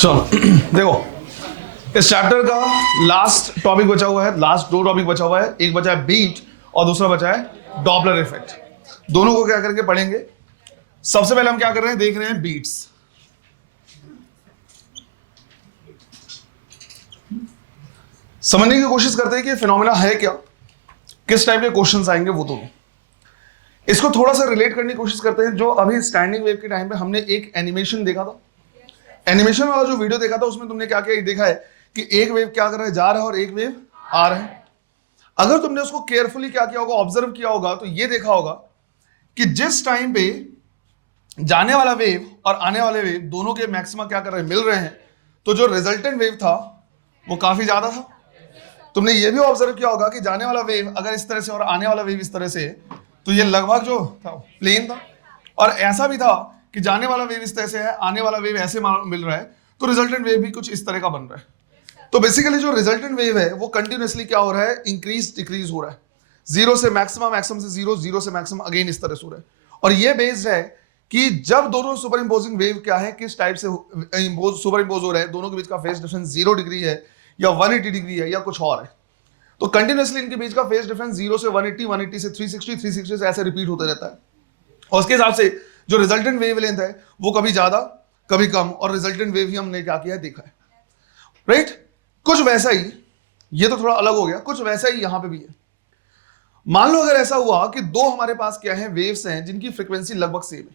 चलो देखो इस चैप्टर का लास्ट टॉपिक बचा हुआ है, लास्ट दो टॉपिक बचा हुआ है। एक बचा है बीट और दूसरा बचा है डॉपलर इफेक्ट। दोनों को क्या करके पढ़ेंगे। सबसे पहले हम क्या कर रहे हैं, देख रहे हैं बीट्स। समझने की कोशिश करते हैं कि फिनोमेना है क्या, किस टाइप के क्वेश्चंस आएंगे वो दोनों। इसको थोड़ा सा रिलेट करने की कोशिश करते हैं। जो अभी स्टैंडिंग वेव के टाइम पे हमने एक एनिमेशन देखा था, एनिमेशन वाला जो वीडियो देखा था उसमें तुमने क्या क्या देखा है कि एक वेव क्या कर रहा है, जा रहा है, और एक वेव आ रहा है। अगर तुमने उसको केयरफुली क्या किया होगा, ऑब्जर्व किया होगा, तो ये देखा होगा कि जिस टाइम पे जाने वाला वेव और आने वाले वेव दोनों के मैक्सिमा क्या कर रहे हैं, मिल रहे हैं, तो जो रिजल्टेंट वेव था वो काफी ज्यादा था। तुमने ये भी ऑब्जर्व किया होगा कि जाने वाला वेव अगर इस तरह से और आने वाला वेव इस तरह से, तो ये लगभग जो था प्लेन था। और ऐसा भी था कि जाने वाला वेव इस तरह से है, आने वाला वेव ऐसे मिल रहा है, तो रिजल्टेंट वेव भी कुछ इस तरह का बन रहा है। तो बेसिकली जो रिजल्टेंट वेव है वो कंटिन्यूअसली क्या हो रहा है, इंक्रीज डिक्रीज हो रहा है। जीरो से मैक्सिमम, मैक्सिमम से जीरो, जीरो से मैक्सिमम, अगेन इस तरह से हो रहा है। और ये बेस्ड है कि जब दोनों सुपर इंपोजिंग वेव क्या है, किस टाइप से सुपर इंपोज हो रहे हैं, दोनों के बीच का फेज डिफरेंस 0 डिग्री है या 180 डिग्री है या कुछ और है। तो कंटिन्यूअसली इनके बीच का फेज डिफरेंस 0 से 180, 180 से 360, 360 से ऐसे रिपीट होता रहता है। और उसके हिसाब से जो रिजल्टेंट वेवलेंथ है वो कभी ज्यादा कभी कम, और रिजल्टेंट वेव ही हमने क्या किया है, देखा है। राइट? कुछ वैसा ही, ये तो थोड़ा अलग हो गया, कुछ वैसा ही यहां पे भी है। मान लो अगर ऐसा हुआ कि दो हमारे पास क्या है, वेव्स हैं जिनकी फ्रीक्वेंसी लगभग सेम है,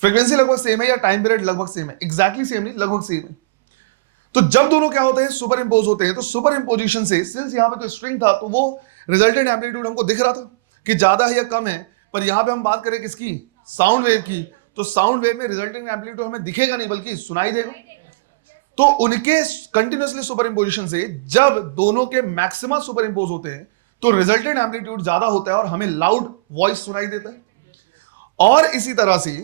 फ्रीक्वेंसी लगभग सेम है या टाइम पीरियड लगभग सेम है, एग्जैक्टली सेम नहीं, लगभग सेम है। तो जब दोनों क्या होते हैं, सुपर इंपोज होते हैं, तो सुपर इंपोजिशन से, सिंस यहां पे तो स्ट्रिंग था, तो वो रिजल्टेंट एम्पलीट्यूड हमको दिख रहा था कि ज्यादा है या कम है। पर यहां पे हम बात करें किसकी, साउंड वेव की, तो साउंड वेव में रिजल्टेंट एम्पलीट्यूड हमें दिखेगा नहीं बल्कि सुनाई देगा। तो उनके कंटिन्यूअसली सुपर इंपोजिशन से जब दोनों के मैक्सिमा सुपर इंपोज होते हैं, तो रिजल्टेंट एम्पलीट्यूड ज्यादा होता है और हमें लाउड वॉइस सुनाई देता है। और इसी तरह से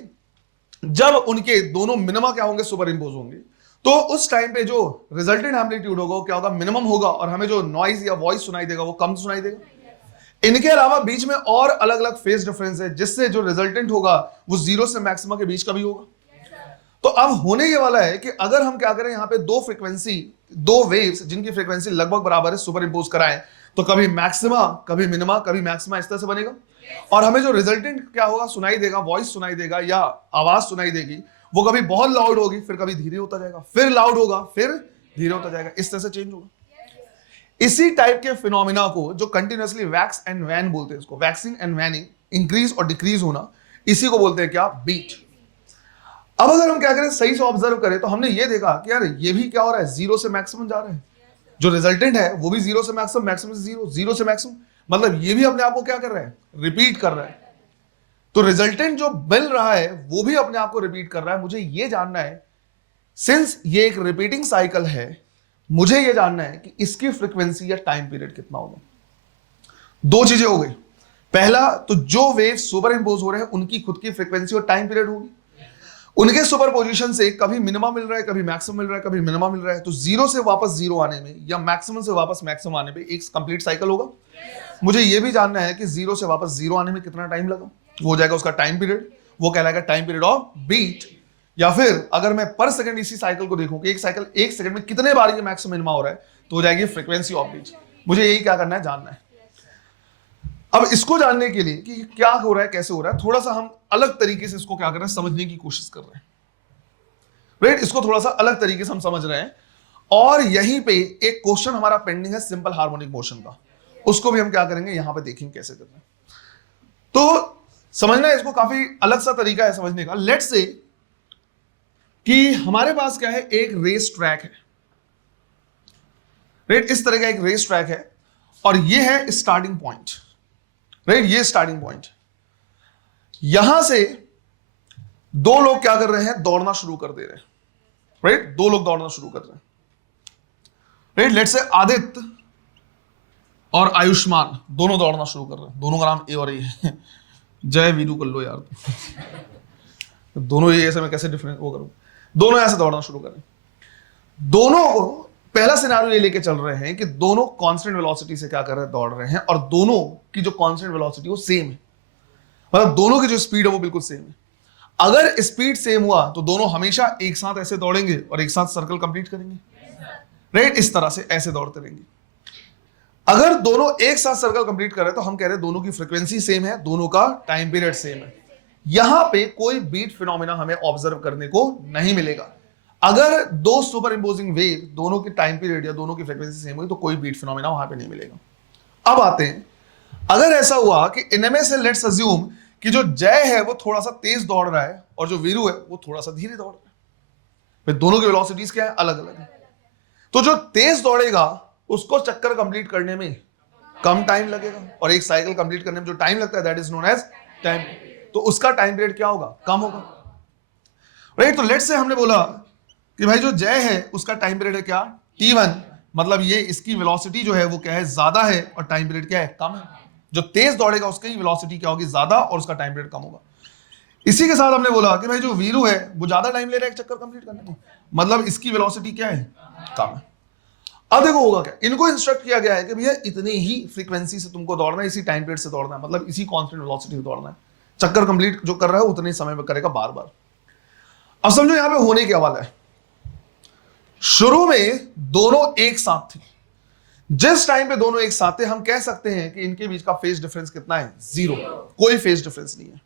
जब उनके दोनों मिनिमा क्या होंगे, सुपर इंपोज होंगे, तो उस टाइम पे जो रिजल्टेंट एम्पलीट्यूड होगा वो क्या होगा, मिनिमम होगा, और हमें जो नॉइज या वॉइस सुनाई देगा वो कम सुनाई देगा। इनके अलावा बीच में और अलग अलग फेज डिफरेंस है, जिससे जो रिजल्टेंट होगा वो 0 से मैक्सिमा के बीच का भी होगा। तो अब होने ये वाला है कि अगर हम क्या करें, यहां पे दो फ्रीक्वेंसी, दो वेव्स जिनकी फ्रीक्वेंसी लगभग बराबर है, सुपर इंपोज कराएं, तो कभी मैक्सिमा, कभी मिनिमा, कभी मैक्सिमा, इस तरह से बनेगा। और हमें जो रिजल्टेंट क्या होगा, सुनाई देगा, वॉइस सुनाई देगा या आवाज सुनाई देगी, वो कभी बहुत लाउड होगी, फिर कभी धीरे होता जाएगा, फिर लाउड होगा, फिर धीरे होता जाएगा, इस तरह से चेंज होगा। इसी टाइप के फिनोमिना को जो कंटिन्यूअसली वैक्स एंड वैन बोलते हैं, इसको वैक्सिंग एंड वैनिंग, इंक्रीज और डिक्रीज होना, इसी को बोलते हैं क्या, बीट। अब अगर हम क्या करें, सही से ऑब्जर्व करें, तो हमने ये देखा कि यार ये भी क्या हो रहा है, 0 से मैक्सिमम जा रहा है। जो रिजल्टेंट है वो भी 0 से मैक्सिमम, मैक्सिमम से 0, 0 से मैक्सिमम, मतलब ये भी अपने आप को क्या कर रहा है, रिपीट कर रहा है। तो रिजल्टेंट जो मिल रहा है वो भी अपने आप को रिपीट कर रहा है। मुझे ये जानना है, सिंस ये एक रिपीटिंग साइकिल है, मुझे ये जानना है कि इसकी फ्रीक्वेंसी या टाइम पीरियड कितना होगा। दो चीजें हो गई। पहला, तो जो वेव सुपर इंपोज हो रहे हैं उनकी खुद की फ्रीक्वेंसी और टाइम पीरियड होगी। उनके सुपर पोजिशन से कभी मिनिमम मिल रहा है, कभी मैक्सिमम मिल रहा है, कभी मिनिमम मिल रहा है, तो 0 से वापस 0 आने में या मैक्सिमम से वापस मैक्सिमम आने में एक कंप्लीट साइकिल होगा। मुझे यह भी जानना है कि 0 से वापस 0 आने में कितना टाइम लगा, वो हो जाएगा उसका टाइम पीरियड, वो कहलाएगा टाइम पीरियड ऑफ बीट। या फिर अगर मैं पर सेकंड इसी साइकिल को देखूं कि एक साइकिल एक सेकंड में कितने बार ये मैक्सिमम मिनिमा हो रहा है, तो हो जाएगी फ्रीक्वेंसी ऑफ बीट। मुझे यही क्या करना है, जानना है। अब इसको जानने के लिए कि क्या हो रहा है, कैसे हो रहा है, थोड़ा सा हम अलग तरीके से इसको क्या कर रहे हैं, समझने की कोशिश कर रहे हैं। राइट? इसको थोड़ा सा अलग तरीके से हम समझ रहे हैं। और यहीं पे एक क्वेश्चन हमारा पेंडिंग है सिंपल हार्मोनिक मोशन का, उसको भी हम क्या करेंगे, यहां पे देखेंगे कैसे करना है। तो समझना है इसको, काफी अलग सा तरीका है समझने का। लेट्स से कि हमारे पास क्या है, एक रेस ट्रैक है। राइट? इस तरह का एक रेस ट्रैक है और ये है स्टार्टिंग पॉइंट। राइट? ये स्टार्टिंग पॉइंट, यहां से दो लोग क्या कर रहे हैं, दौड़ना शुरू कर दे रहे हैं। राइट? दो लोग दौड़ना शुरू कर रहे हैं। राइट? लेट्स से आदित्य और आयुष्मान दोनों दौड़ना शुरू कर रहे हैं। दोनों का नाम ए और ए है। जय वीरू कर लो यार। दोनों ये ऐसे, मैं कैसे डिफरेंट वो करूं, दोनों ऐसे दौड़ना शुरू करें। दोनों को पहला सिनेरियो ये लेके चल रहे हैं कि दोनों कांस्टेंट वेलोसिटी से क्या कर रहे हैं, दौड़ रहे हैं, और दोनों की जो कांस्टेंट वेलोसिटी वो सेम है, मतलब दोनों की जो स्पीड है वो बिल्कुल सेम है। अगर स्पीड सेम हुआ तो दोनों हमेशा एक साथ ऐसे दौड़ेंगे और एक साथ सर्कल कंप्लीट करेंगे, राइट? इस तरह से ऐसे दौड़ते रहेंगे। अगर दोनों एक साथ सर्कल कंप्लीट कर रहे हैं तो हम कह रहे हैं दोनों की फ्रीक्वेंसी सेम है, दोनों का टाइम पीरियड सेम है। यहां पे कोई बीट फिनोमेना हमें ऑब्जर्व करने को नहीं मिलेगा। अगर दो सुपर इंपोजिंग वेव दोनों की टाइम पीरियड या दोनों की फ्रीक्वेंसी सेम हुई तो कोई बीट फिनोमेना वहां पे नहीं मिलेगा। अब आते हैं, अगर ऐसा हुआ कि इनमें से लेट्स अज्यूम कि जो जय है वो थोड़ा सा तेज दौड़ रहा है और जो वीरू है वो थोड़ा सा धीरे दौड़ रहा है, फिर दोनों की वेलोसिटीज क्या है? अलग अलग है। तो जो तेज दौड़ेगा उसको चक्कर कंप्लीट करने में कम टाइम लगेगा और एक साइकिल कंप्लीट करने में जो टाइम लगता है that is known as time, तो उसका टाइम पीरियड क्या होगा? कम होगा, राइट? तो लेट्स से हमने बोला कि भाई जो जय है उसका टाइम पीरियड है क्या? t1, मतलब ये इसकी वेलोसिटी जो है वो क्या है? ज्यादा है और टाइम पीरियड क्या है? कम है। जो तेज दौड़ेगा उसकी वेलोसिटी क्या होगी? ज्यादा, और उसका टाइम पीरियड कम होगा। इसी के साथ हमने बोला कि भाई जो वीरू है वो ज्यादा टाइम ले रहा है एक चक्कर कंप्लीट करने में, मतलब इसकी वेलोसिटी क्या है? कम है। अब देखो होगा क्या, इनको इंस्ट्रक्ट किया गया है कि भैया इतनी ही फ्रीक्वेंसी से तुमको दौड़ना है, इसी टाइम पीरियड से दौड़ना है, मतलब इसी कांस्टेंट वेलोसिटी से दौड़ना है। चक्कर कंप्लीट जो कर रहा है उतने समय में करेगा बार बार। अब समझो यहां पे होने क्या वाला है। शुरू में दोनों एक साथ थे, जिस टाइम पे दोनों एक साथ थे हम कह सकते हैं कि इनके बीच का फेज डिफरेंस कितना है? 0, कोई फेज डिफरेंस नहीं है।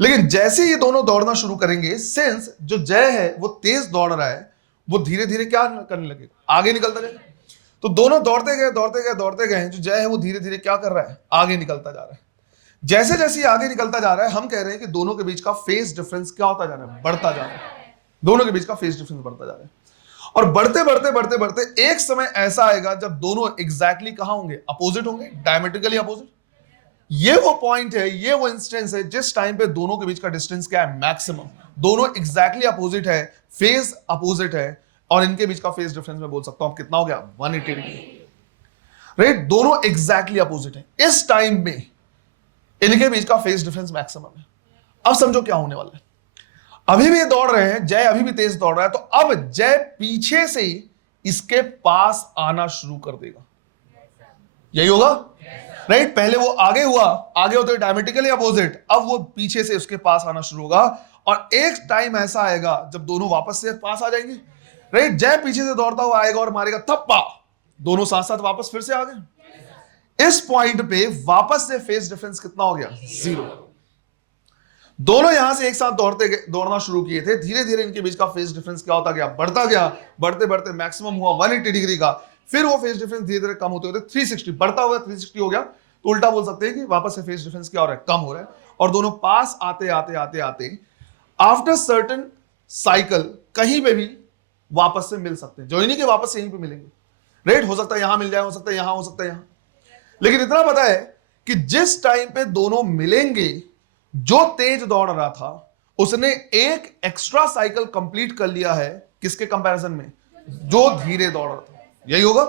लेकिन जैसे ये दोनों दौड़ना शुरू करेंगे, सिंस जो जय है वो तेज दौड़ रहा है, वो धीरे धीरे क्या करने लगेगा? आगे निकलता जाएगा। तो दोनों दौड़ते गए दौड़ते गए दौड़ते गए, जो जय है वो धीरे धीरे क्या कर रहा है? आगे निकलता जा रहा है। जैसे जैसे आगे निकलता जा रहा है हम कह रहे हैं कि दोनों के बीच का फेज डिफरेंस क्या होता जा रहा है? बढ़ता जा रहा है। दोनों के बीच का फेज डिफरेंस बढ़ता जा रहा है और बढ़ते बढ़ते बढ़ते बढ़ते एक समय ऐसा आएगा जब दोनों एग्जैक्टली कहां होंगे? अपोजिट होंगे, डायमेट्रिकली अपोजिट। ये वो पॉइंट है, ये वो इंस्टेंस है जिस टाइम पे दोनों के बीच का डिस्टेंस क्या है? मैक्सिमम। दोनों एग्जैक्टली अपोजिट है, फेज अपोजिट है, और इनके बीच का फेज डिफरेंस मैं बोल सकता हूं कितना हो गया? 180 डिग्री, राइट? दोनों एग्जैक्टली अपोजिट है। इस टाइम में इनके बीच का फेज डिफरेंस मैक्सिमम है। अब समझो क्या होने वाला है। अभी भी ये दौड़ रहे हैं, जय अभी भी तेज दौड़ रहा है, तो अब जय पीछे से इसके पास आना शुरू कर देगा। यही होगा, राइट? पहले वो आगे हुआ, आगे होते डायमेट्रिकली अपोजिट, अब वो पीछे से उसके पास आना शुरू होगा और एक टाइम ऐसा आएगा जब दोनों वापस से पास आ जाएंगे, राइट? जय पीछे से दौड़ता हुआ आएगा और मारेगा थप्पा, दोनों साथ साथ वापस फिर से आ गए। इस पॉइंट पे वापस से फेज डिफरेंस कितना हो गया? 0। दोनों यहां से एक साथ दौड़ना शुरू किए थे, धीरे धीरे इनके बीच का फेज डिफरेंस क्या होता गया? बढ़ता गया, बढ़ते बढ़ते मैक्सिमम हुआ 180 डिग्री का। फिर वो फेज डिफरेंस धीरे धीरे कम होते होते 360, बढ़ता हुआ 360 हो गया। तो उल्टा बोल सकते हैं कि वापस से फेज डिफरेंस क्या हो रहा है? कम हो रहा है। और दोनों पास आते आते आते आते आफ्टर सर्टेन साइकिल कहीं पे भी वापस से मिल सकते हैं। जो ही नहीं कि वापस से यहीं पे मिलेंगे, राइट? हो सकता है यहां मिल जाए, हो सकता है यहां, हो सकता है यहां। लेकिन इतना पता है कि जिस टाइम पे दोनों मिलेंगे, जो तेज दौड़ रहा था उसने एक एक्स्ट्रा साइकिल कंप्लीट कर लिया है। किसके कंपैरिजन में? जो धीरे दौड़ रहा था। यही होगा।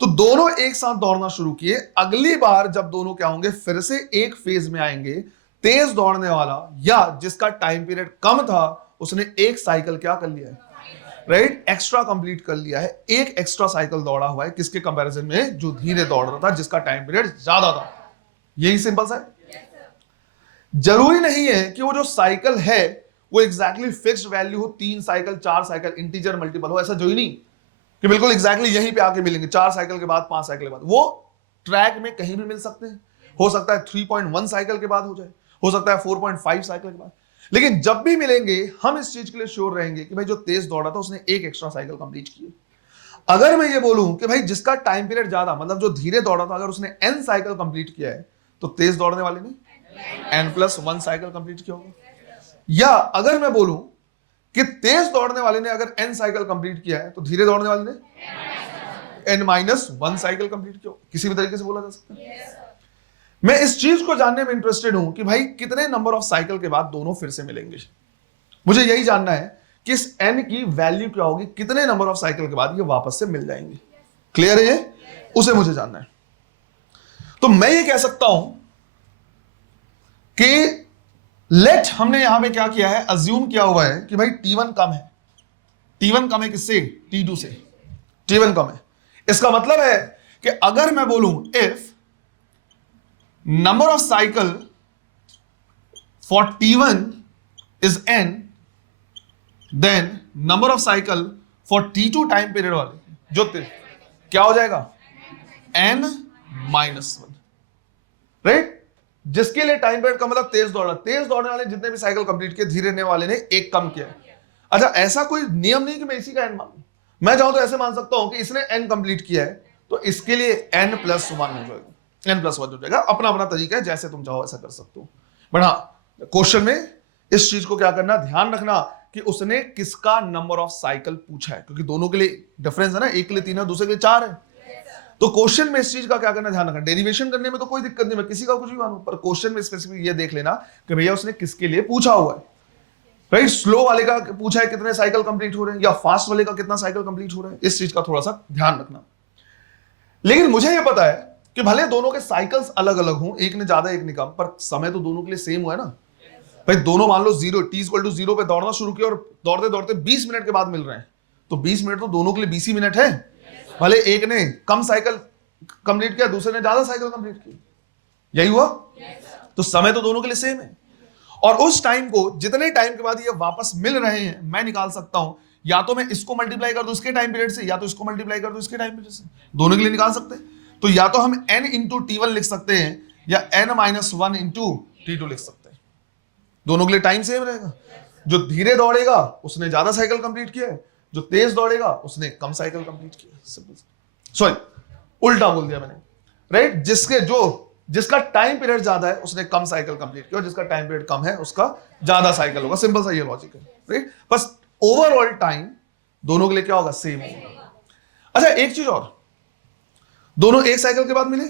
तो दोनों एक साथ दौड़ना शुरू किए। अगली बार जब दोनों क्या होंगे? फिर से एक फेज में आएंगे। तेज दौड़ने वाला या जिसका टाइम पीरियड कम था उसने एक साइकिल क्या कर लिया है? राइट? एक्स्ट्रा कंप्लीट कर लिया है। एक एक्स्ट्रा साइकिल दौड़ा हुआ है। किसके कंपैरिजन में? जो धीरे दौड़ रहा था, जिसका टाइम पीरियड ज्यादा था। यही सिंपल सा है। जरूरी नहीं है कि वो जो साइकिल है वो एग्जैक्टली फिक्स्ड वैल्यू हो, 3 साइकिल 4 साइकिल इंटीजर मल्टीपल हो। ऐसा जो ही नहीं कि बिल्कुल एग्जैक्टली यहीं पे आके मिलेंगे, 4 साइकिल के बाद 5 साइकिल के बाद। वो ट्रैक में कहीं भी मिल सकते हैं। हो सकता है 3.1 साइकिल के बाद हो जाए, हो सकता है 4.5 साइकिल के बाद। लेकिन जब भी मिलेंगे हम इस चीज के लिए श्योर रहेंगे कि भाई जो तेज दौड़ा था उसने एक एक्स्ट्रा साइकिल कंप्लीट की। अगर मैं ये बोलूं कि भाई जिसका टाइम पीरियड ज्यादा, मतलब जो धीरे दौड़ा था, अगर उसने n साइकिल कंप्लीट किया है तो तेज दौड़ने वाले ने n+1 साइकिल कंप्लीट किया होगा। या अगर मैं बोलूं कि तेज दौड़ने वाले ने अगर n साइकिल कंप्लीट किया है तो धीरे दौड़ने वाले ने n-1 साइकिल कंप्लीट किया। किसी भी तरीके से बोला जा सकता है। मैं इस चीज को जानने में इंटरेस्टेड हूं कि भाई कितने नंबर ऑफ साइकिल के बाद दोनों फिर से मिलेंगे। मुझे यही जानना है कि इस n की वैल्यू क्या होगी, कितने नंबर ऑफ साइकिल के बाद ये वापस से मिल जाएंगे। क्लियर है? उसे मुझे जानना है। तो मैं ये कह सकता हूं कि लेट, हमने यहां पे क्या किया है? अज्यूम किया हुआ है कि भाई T1 कम है। T1 कम है किससे? T2 से। T1 कम है। इसका मतलब है कि अगर मैं बोलूं if number of cycle for T1 is n, then number of cycle for t2 time period वाले जो क्या हो जाएगा n -1, राइट। जिसके लिए टाइम पीरियड का मतलब तेज दौड़ने वाले जितने भी साइकिल कंप्लीट किए, धीरे रहने वाले ने एक कम किया। अच्छा, ऐसा कोई नियम नहीं कि मैं इसी का n मानूं। मैं चाहूं तो ऐसे मान सकता हूं कि इसने n कंप्लीट किया है तो इसके लिए n+1 हो जाएगा, n+1 हो जाएगा। अपना अपना तरीका है, जैसे तुम चाहो ऐसा कर सकते हो। बट हाँ, क्वेश्चन में इस चीज को क्या करना, ध्यान रखना कि उसने किसका नंबर ऑफ साइकिल पूछा है, क्योंकि दोनों के लिए डिफरेंस है ना, एक के लिए 3 है, दूसरे के लिए 4 है। तो क्वेश्चन में इस चीज का क्या करना, ध्यान रखना। डेरिवेशन करने में तो कोई दिक्कत नहीं, मैं किसी का कुछ भी मानूं, पर क्वेश्चन में स्पेसिफिक ये देख लेना कि भैया उसने किसके लिए पूछा हुआ है, राइट। स्लो वाले का पूछा है कितने साइकिल कंप्लीट हो रहे हैं, या फास्ट वाले का कितना साइकिल कंप्लीट हो रहा है, इस चीज का थोड़ा सा ध्यान रखना। लेकिन मुझे यह पता है कि भले दोनों के साइकिल्स अलग अलग हों, एक ने ज्यादा एक ने कम, पर समय तो दोनों के लिए सेम हुआ है ना भाई। दोनों मान लो t=0 पे दौड़ना शुरू किया और दौड़ते दौड़ते 20 मिनट के बाद मिल रहे हैं, तो 20 मिनट तो दोनों के लिए 20 ही मिनट है। भले एक ने कम साइकिल कंप्लीट किया, दूसरे ने ज्यादा साइकिल कंप्लीट की, यही हुआ। तो समय तो दोनों के लिए सेम है, और उस टाइम को जितने टाइम के बाद ये वापस मिल रहे हैं, मैं निकाल सकता हूं, या तो मैं इसको मल्टीप्लाई कर दूं इसके टाइम पीरियड से, या तो इसको मल्टीप्लाई कर दूं इसके टाइम पीरियड से, दोनों के लिए निकाल सकते हैं। तो या तो हम n इंटू t1 लिख सकते हैं, या n-1 इंटू t2 लिख सकते हैं, दोनों के लिए टाइम सेम रहेगा। जो धीरे दौड़ेगा उसने ज्यादा साइकिल कंप्लीट किया है, जो तेज दौड़ेगा उसने कम साइकिल कंप्लीट किया। सॉरी, उल्टा बोल दिया मैंने, राइट। जिसका टाइम पीरियड ज्यादा है उसने कम साइकिल कंप्लीट किया, और जिसका टाइम पीरियड कम है उसका ज्यादा साइकिल होगा। सिंपल सा ये लॉजिक है, राइट। बस ओवरऑल टाइम दोनों के लिए क्या होगा, सेम होगा। अच्छा, एक चीज और, दोनों एक साइकिल के बाद मिले,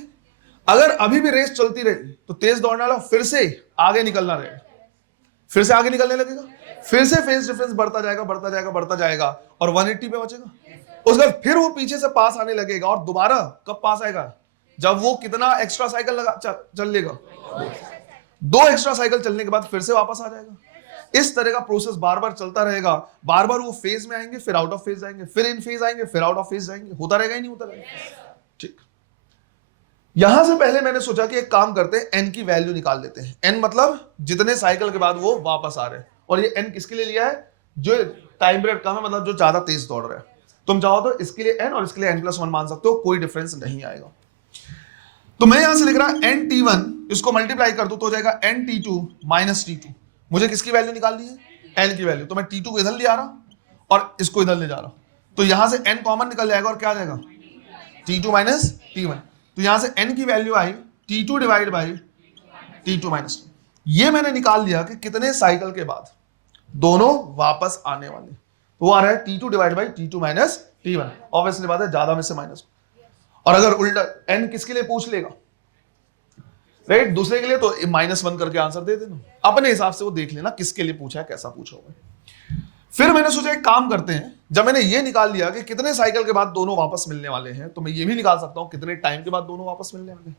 अगर अभी भी रेस चलती रही तो तेज दौड़ने वाला फिर से आगे निकलना रहेगा, फिर से आगे निकलने लगेगा, फिर से फेस डिफरेंस बढ़ता जाएगा बढ़ता जाएगा बढ़ता जाएगा, और 180 पे बचेगा। उसके बाद फिर वो पीछे से पास आने लगेगा, और दोबारा कब पास आएगा, जब वो कितना एक्स्ट्रा साइकिल लगा चल लेगा, 2 एक्स्ट्रा साइकिल चलने के बाद फिर से वापस आ जाएगा। इस तरह का प्रोसेस बार बार चलता रहेगा, बार बार वो फेज में आएंगे, फिर आउट ऑफ फेज जाएंगे, फिर इन फेज आएंगे, फिर आउट ऑफ फेज जाएंगे, होता रहेगा ही नहीं होता रहेगा, ठीक। यहां से पहले मैंने सोचा कि एक काम करते हैं, n की वैल्यू निकाल लेते हैं। n मतलब जितने साइकिल के बाद वो वापस आ रहे हैं, और ये n किसके लिए लिया है, जो टाइम पीरियड कम है, मतलब जो ज्यादा तेज दौड़ रहा है। तुम चाहो तो इसके लिए n और इसके लिए n+1 मान सकते हो, कोई डिफरेंस नहीं आएगा। तो मैं यहां से लिख रहा nt1, इसको मल्टीप्लाई कर दो तो हो जाएगा nt2 - t2। मुझे किसकी वैल्यू निकालनी है, n की वैल्यू। तो मैं t2 को इधर ले आ रहा हूं और इसको इधर ले जा रहा हूं, तो यहां से n कॉमन निकल जाएगा, और क्या आ जाएगा, t2 - t1। तो यहां से n की value I t2 divide by t2 - t। ये मैंने निकाल लिया कि कितने साइकिल के बाद दोनों वापस आने वाले, तो वो आ रहा है t2 divide by t2 - t1। Obviously बात है, ज्यादा में से माइनस। और अगर उल्टा n किसके लिए पूछ लेगा, राइट, दूसरे के लिए, तो -1 करके आंसर दे देना। अपने हिसाब से वो देख लेना किसके लिए पूछा है, कैसा पूछा होगा। फिर मैंने सोचा एक काम करते हैं, जब मैंने ये निकाल लिया कि कितने साइकिल के बाद दोनों वापस मिलने वाले हैं, तो मैं ये भी निकाल सकता हूं कितने टाइम के बाद दोनों वापस मिलने वाले हैं।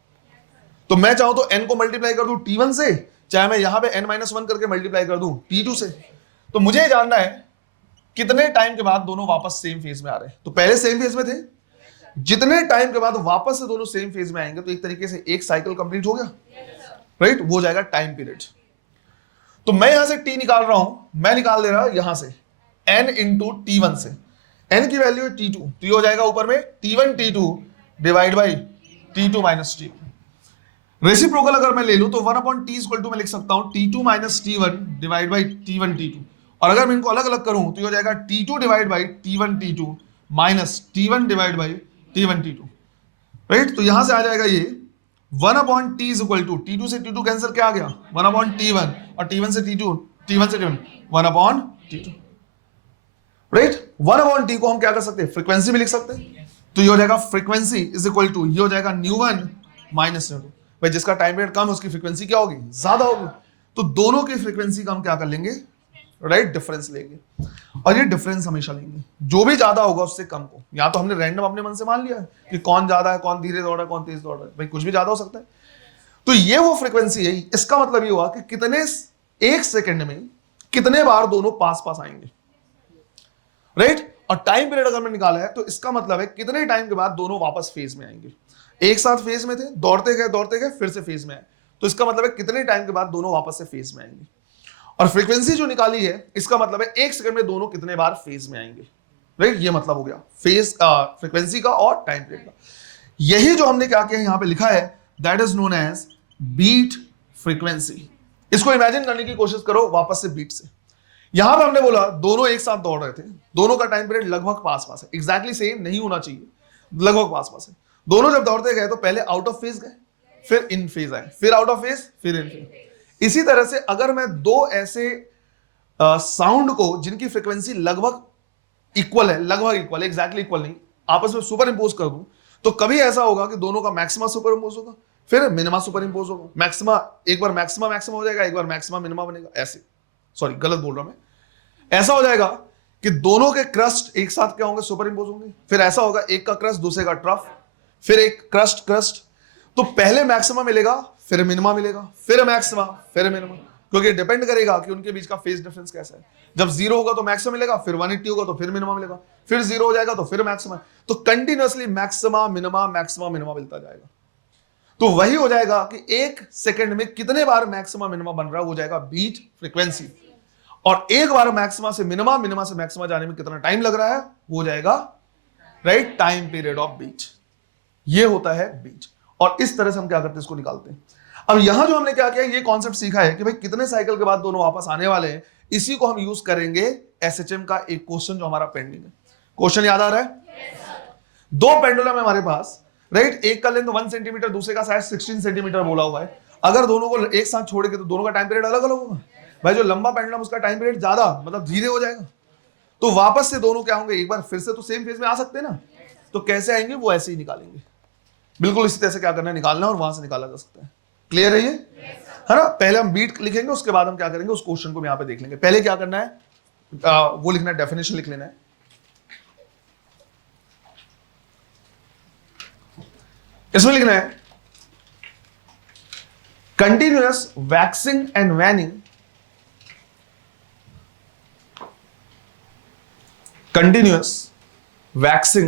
तो मैं चाहूं तो n को मल्टीप्लाई कर दूं t1 से, चाहे मैं यहां पे n-1 करके मल्टीप्लाई कर दूं t2 से। तो मुझे जानना है कितने टाइम के बाद दोनों वापस सेम फेज में आ रहे हैं। तो पहले सेम फेज में थे, जितने टाइम के बाद वापस से दोनों सेम फेज में आएंगे, तो एक तरीके से एक साइकिल कंप्लीट हो गया, राइट, वो जाएगा टाइम पीरियड। तो मैं यहां से t निकाल रहा हूं, मैं निकाल दे रहा हूं यहां से n इंटू t1 से। n की वैल्यू है t2, तो ये हो जाएगा ऊपर में t1 t2 divide by t2 - t। Reciprocal अगर मैं ले लूं तो 1/t = मैं लिख सकता हूं t2 - t1 divide by t1 t2। और अगर मैं इनको अलग अलग करूं तो ये हो जाएगा t2 divide by t1 t2 minus t1 divide by t1 t2, right. तो यहां से आ जाएगा ये 1/t = t2 से t2 कैंसिल, क्या आ गया 1/t1, और t1 से t2, t1 से t1 1/t2, राइट। 1/t को हम क्या कर सकते हैं, फ्रीक्वेंसी में लिख सकते हैं। तो ये हो जाएगा फ्रीक्वेंसी इज इक्वल टू, ये हो जाएगा ν1 माइनस ν2। भाई जिसका टाइम पीरियड कम है उसकी फ्रीक्वेंसी क्या होगी, ज्यादा होगी। तो दोनों की फ्रीक्वेंसी का हम क्या कर लेंगे, राइट, डिफरेंस लेंगे। और ये डिफरेंस हमेशा लेंगे, जो भी ज्यादा होगा उससे कम को। या तो हमने रैंडम अपने मन से मान लिया है कि कौन ज्यादा है, कौन धीरे दौड़ रहा है, कौन तेज दौड़ रहा है, भाई कुछ भी ज्यादा हो सकता है। तो ये वो फ्रीक्वेंसी है। इसका मतलब ये हुआ कि कितने, 1 सेकंड में कितने बार दोनों पास पास आएंगे, राइट। और टाइम पीरियड अगर मैं निकाला है तो इसका मतलब है कितने टाइम के बाद दोनों वापस फेज में आएंगे। एक साथ फेज में थे, दौड़ते गए फिर से फेज में आए, तो इसका मतलब है कितने टाइम के बाद दोनों वापस से फेज में आएंगे। और फ्रीक्वेंसी जो निकाली है इसका मतलब है 1 सेकंड में दोनों कितने बार फेज में आएंगे, राइट। ये मतलब हो गया फेज फ्रीक्वेंसी का और टाइम पीरियड का। यही जो हमने क्या किया यहां पे लिखा है that is known as beat frequency. इसको इमेजिन करने की कोशिश करो वापस से बीट से। यहां पे हमने बोला दोनों एक साथ दौड़ रहे थे, दोनों का टाइम पीरियड लगभग पास पास है, एग्जैक्टली सेम नहीं होना चाहिए, लगभग पास पास है। दोनों जब दौड़ते गए तो पहले आउट ऑफ फेज गए, फिर इन फेज आए, फिर आउट ऑफ फेज, फिर इन फेज। इसी तरह से अगर मैं दो ऐसे साउंड को जिनकी फ्रीक्वेंसी लगभग इक्वल है, लगभग इक्वल, एग्जैक्टली इक्वल नहीं, आपस में सुपर इंपोज कर दूं तो कभी ऐसा होगा कि दोनों का मैक्सिमा सुपर इंपोज होगा, फिर मिनिमा सुपर इंपोज होगा। मैक्सिमा एक बार मैक्सिमा मैक्सिमा हो जाएगा, एक बार मैक्सिमा मिनिमा बनेगा, ऐसे। सॉरी गलत बोल रहा हूं मैं। ऐसा हो जाएगा कि दोनों के क्रस्ट एक साथ क्या होंगे, सुपर इंपोज होंगे। फिर ऐसा होगा एक का क्रस्ट दूसरे का ट्रफ, फिर एक क्रस्ट क्रस्ट। तो पहले मैक्सिमा मिलेगा, फिर मिनिमा मिलेगा, फिर मैक्सिमा, फिर मिनिमा, क्योंकि डिपेंड करेगा कि उनके बीच का फेज डिफरेंस कैसा है। जब 0 होगा तो मैक्सिमा मिलेगा, फिर 180 होगा तो फिर मिनिमा मिलेगा, फिर 0 हो जाएगा तो फिर मैक्सिमा। तो continuously maxima minima maxima minima मिलता जाएगा। तो वही हो जाएगा कि 1 सेकंड में कितने बार मैक्सिमा मिनिमा बन रहा है, हो जाएगा बीट फ्रीक्वेंसी। और एक बार मैक्सिमा से मिनिमा, मिनिमा से मैक्सिमा जाने में कितना टाइम लग रहा है, हो जाएगा right time period of beat. ये होता है बीट। और इस तरह से हम क्या करते हैं, इसको निकालते हैं। अब यहां जो हमने क्या किया, ये कॉन्सेप्ट सीखा है कि भाई कितने साइकिल के बाद दोनों वापस आने वाले हैं। इसी को हम यूज करेंगे एसएचएम का एक क्वेश्चन जो हमारा पेंडिंग है। क्वेश्चन याद आ रहा है? दो पेंडुलम है हमारे पास, राइट। एक का लेंथ 1 सेंटीमीटर, दूसरे का शायद 16 सेंटीमीटर बोला हुआ है। अगर दोनों को एक साथ छोड़ेंगे तो दोनों का टाइम पीरियड अलग अलग होगा। भाई जो लंबा पेंडुलम उसका टाइम पीरियड ज्यादा, मतलब धीरे हो जाएगा। तो वापस से दोनों क्या होंगे, एक बार फिर से तो सेम फेज में आ सकते हैं ना। तो कैसे आएंगे, वो ऐसे ही निकालेंगे। बिल्कुल इसी तरह से क्या करना है, निकालना है, और वहां से निकाला जा सकता है। क्लियर है ये, है ना। पहले हम बीट लिखेंगे, उसके बाद हम क्या करेंगे, उस क्वेश्चन को यहां पे देख लेंगे। पहले क्या करना है, वो लिखना है, डेफिनेशन लिख लेना है। इसमें लिखना है continuous waxing and waning, continuous waxing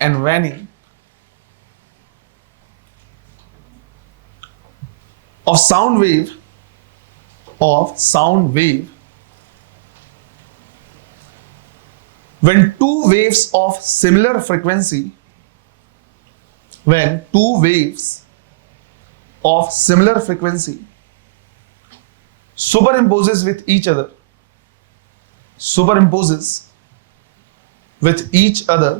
and waning of sound wave when two waves of similar frequency superimposes with each other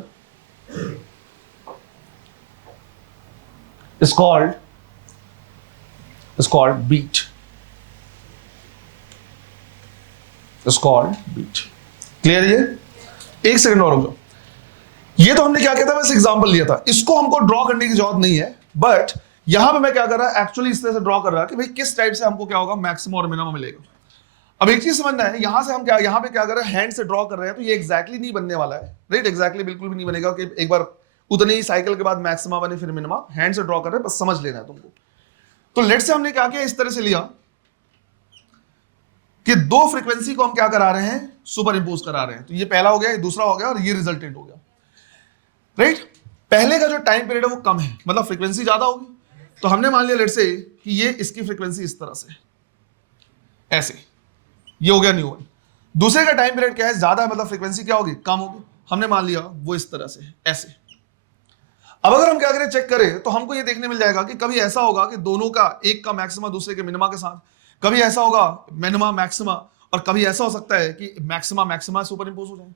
is called beat. Clear? ये एक सेकंड और रुक जाओ। ये तो हमने क्या किया था, बस एग्जांपल लिया था, इसको हमको ड्रॉ करने की जरूरत नहीं है। बट यहां पे मैं क्या कर रहा है, एक्चुअली इस तरह से ड्रॉ कर रहा है कि भाई किस टाइप से हमको क्या होगा, मैक्सिमम और मिनिमम मिलेगा। अब एक चीज समझना है, यहां से हम क्या, यहां पे क्या कर रहे हैं, हैंड से ड्रॉ कर रहे हैं, तो ये एग्जैक्टली नहीं बनने वाला है, राइट। एग्जैक्टली बिल्कुल भी नहीं बनेगा कि एक बार उतनी ही साइकिल के बाद मैक्सिमा बने फिर मिनिमा। हैंड से ड्रॉ कर रहे हैं, बस समझ लेना है तुमको। तो लेट से हमने क्या किया, इस तरह से लिया कि दो फ्रीक्वेंसी को हम क्या करा रहे हैं, सुपर इंपोज करा रहे हैं। तो ये पहला हो गया, ये दूसरा हो गया, और ये रिजल्टेंट हो गया, राइट। पहले का जो टाइम पीरियड है वो कम है, मतलब फ्रीक्वेंसी ज्यादा होगी। तो हमने मान लिया लेट से कि ये इसकी फ्रीक्वेंसी इस तरह से ऐसे, ये हो गया न्यू वन। दूसरे का टाइम पीरियड क्या है, ज्यादा है, मतलब फ्रीक्वेंसी क्या होगी, कम होगी। हमने मान लिया वो इस तरह से ऐसे। अब अगर हम क्या करें, चेक करें, तो हमको ये देखने मिल जाएगा कि कभी ऐसा होगा कि दोनों का, एक का मैक्सिमा दूसरे के मिनिमा के साथ, कभी ऐसा होगा मिनिमा मैक्सिमा, और कभी ऐसा हो सकता है कि मैक्सिमा मैक्सिमा सुपर इंपोज हो जाए।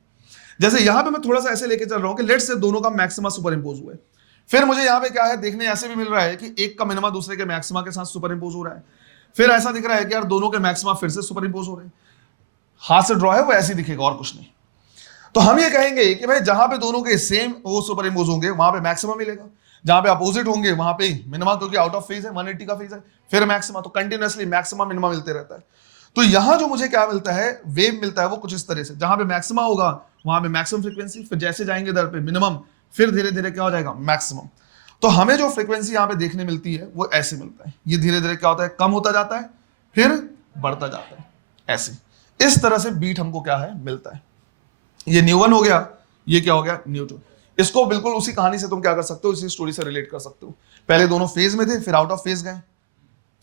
जैसे यहां पे मैं थोड़ा सा ऐसे लेके चल रहा हूं कि लेट से दोनों का मैक्सिमा सुपर इंपोज हुआ है। फिर मुझे यहां पे क्या है, देखने ऐसे भी मिल रहा है कि एक का मिनिमा दूसरे के मैक्सिमा के साथ सुपर इंपोज हो रहा है। फिर ऐसा दिख रहा है कि यार दोनों के मैक्सिमा फिर से सुपर इंपोज हो रहे हैं। हाथ से ड्रॉ है वो ऐसे ही दिखेगा और कुछ नहीं। तो हम ये कहेंगे कि भाई जहां पे दोनों के सेम वो सुपर इंपोज होंगे वहां पे मैक्सिमा मिलेगा, जहां पे अपोजिट होंगे वहां पे मिनिमा, क्योंकि आउट ऑफ फेज है, 180 का फेज है, फिर मैक्सिमा। तो कंटिन्यूअसली मैक्सिमा मिनिमा मिलते रहता है। तो यहां जो मुझे क्या मिलता है, वेव मिलता है, वो कुछ इस तरह से, जहां पे मैक्सिमा होगा वहां पे मैक्सिमम फ्रीक्वेंसी, फिर जैसे जाएंगे इधर पे मिनिमम, फिर धीरे धीरे क्या हो जाएगा, मैक्सिमम। तो हमें जो फ्रीक्वेंसी यहाँ पे देखने मिलती है वो ऐसे मिलता है। ये धीरे धीरे क्या होता है, कम होता जाता है, फिर बढ़ता जाता है, ऐसे। इस तरह से बीट हमको क्या है, मिलता है। ये न्यू वन हो गया, ये क्या हो गया, न्यू टू। इसको बिल्कुल उसी कहानी से तुम क्या कर सकते हो, इसी स्टोरी से रिलेट कर सकते हो। पहले दोनों फेज में थे, फिर आउट ऑफ फेज गए,